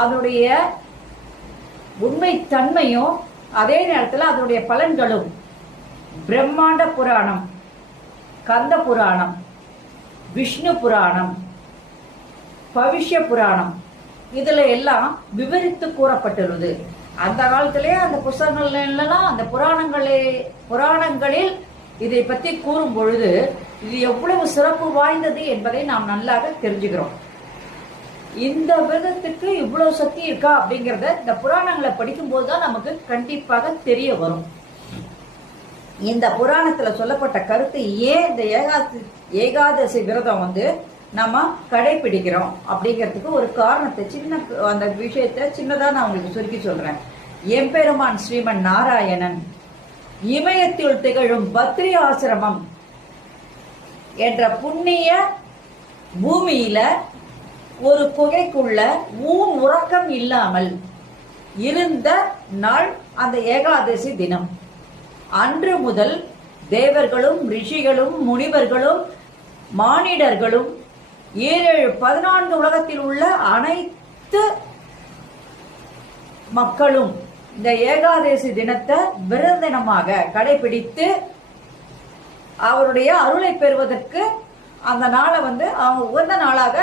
அதனுடைய உண்மை தன்மையும் அதே நேரத்தில் அதனுடைய பலன்களும் பிரம்மாண்ட புராணம், கந்த புராணம், விஷ்ணு புராணம், பவிஷ்ய புராணம் இதுல எல்லாம் விவரித்து கூறப்பட்டுள்ளது. அந்த காலத்திலே அந்த புஸ்தகங்கள்லாம் அந்த புராணங்களில் இதை பற்றி கூறும் பொழுது இது எவ்வளவு சிறப்பு வாய்ந்தது என்பதை நாம் நல்லாக தெரிஞ்சுக்கிறோம். இந்த விதத்துக்கு இவ்வளவு சக்தி இருக்கா அப்படிங்கிறத இந்த புராணங்களை படிக்கும்போது தான் நமக்கு கண்டிப்பாக தெரிய வரும். இந்த புராணத்துல சொல்லப்பட்ட கருத்து ஏன் இந்த ஏகாதசி விரதம் நம்ம கடைபிடிக்கிறோம் அப்படிங்கிறதுக்கு ஒரு காரணத்தை அந்த விஷயத்தை சின்னதா நான் உங்களுக்கு சுருக்கி சொல்றேன். எம்பெருமான் ஸ்ரீமன் நாராயணன் இமயத்தில் திகழும் பத்ரி ஆசிரமம் என்ற புண்ணிய பூமியில ஒரு குகைக்குள்ள உறக்கம் இல்லாமல் இருந்த நாள் அந்த ஏகாதசி தினம். அன்று முதல் தேவர்களும் ரிஷிகளும் முனிவர்களும் மானிடர்களும் 14 உலகத்தில் உள்ள அனைத்து மக்களும் இந்த ஏகாதசி தினத்தை விரத தினமாக கடைபிடித்து அவருடைய அருளை பெறுவதற்கு அந்த நாளை அவங்க உகந்த நாளாக